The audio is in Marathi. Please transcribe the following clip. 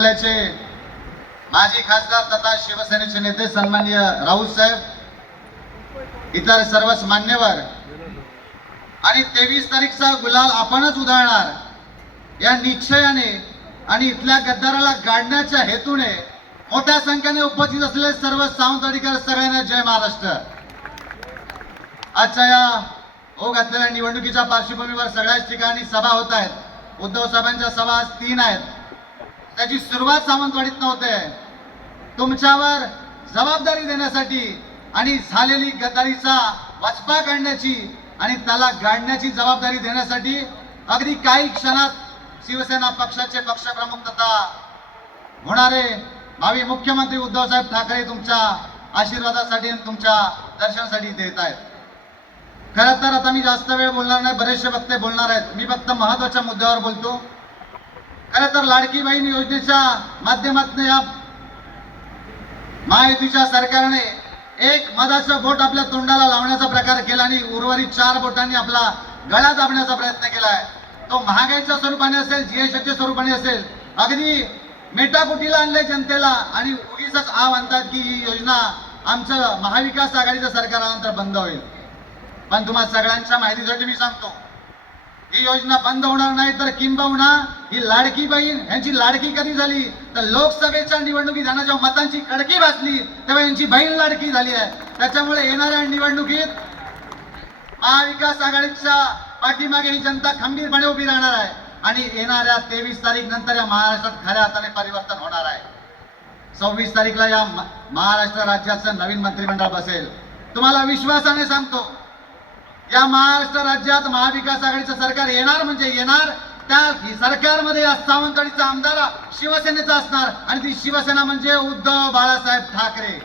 जिल्ह्याचे माजी खासदार तथा शिवसेनेचे नेते सन्माननीय राऊत साहेब इतर सर्वच मान्यवर. आणि तेवीस तारीखचा गुलाल आपणच उधळणार. या निश्चयाने आणि इथल्या गद्दाराला गाडण्याच्या हेतूने मोठ्या संख्येने उपस्थित असलेले सर्व सावंतवाडीकर सगळ्यांना जय महाराष्ट्र. आजच्या या ओ घातलेल्या निवडणुकीच्या पार्श्वभूमीवर सगळ्याच ठिकाणी सभा होत आहेत. उद्धव साहेबांच्या सभा आज तीन आहेत. त्याची सुरुवात सावंतवाडीत नव्हते. तुमच्यावर जबाबदारी देण्यासाठी आणि झालेली गद्दारीचा वचपा काढण्याची आणि त्याला गाडण्याची जबाबदारी देण्यासाठी अगदी काही क्षणात शिवसेना पक्षाचे पक्षप्रमुख तथा होणारे भावी मुख्यमंत्री उद्धवसाहेब ठाकरे तुमच्या आशीर्वादासाठी आणि तुमच्या दर्शनासाठी देत आहेत. खरं तर आता मी जास्त वेळ बोलणार नाही बरेचसे वक्ते बोलणार आहेत. मी फक्त महत्त्वाच्या मुद्द्यावर बोलतो. खरं तर लाडकी बहीण योजनेच्या माध्यमातून या महायुतीच्या सरकारने एक मधाचं बोट आपल्या तोंडाला लावण्याचा प्रकार केला आणि उर्वरित चार बोटांनी आपला गळा दाबण्याचा प्रयत्न केला आहे. तो महागाईच्या स्वरूपाने असेल जीएसटीच्या स्वरूपाने असेल अगदी मेटाकुटीला आणले जनतेला आणि उगीच आव आणतात की ही योजना आमचं महाविकास आघाडीचं सरकार आल्यानंतर बंद होईल. पण तुम्हाला सगळ्यांच्या माहितीसाठी मी सांगतो ही योजना बंद होणार नाही तर किंबहुना ही लाडकी बहीण यांची लाडकी कधी झाली? तर लोकसभेच्या निवडणुकीत यांना जेव्हा मतांची कडकी भासली तेव्हा यांची बहीण लाडकी झाली आहे. त्याच्यामुळे येणाऱ्या निवडणुकीत महाविकास आघाडीच्या पाठीमागे ही जनता खंबीरपणे उभी राहणार आहे. आणि येणाऱ्या तेवीस तारीख नंतर या महाराष्ट्रात खऱ्या हाताने परिवर्तन होणार आहे. सव्वीस तारीखला या महाराष्ट्र राज्याचं नवीन मंत्रिमंडळ बसेल. तुम्हाला विश्वासाने सांगतो या महाराष्ट्र राज्यात महाविकास आघाडीचं सरकार येणार म्हणजे येणार. त्या सरकारमध्ये या सावंतवाडीचा आमदार शिवसेनेचा असणार आणि ती शिवसेना म्हणजे उद्धव बाळासाहेब ठाकरे.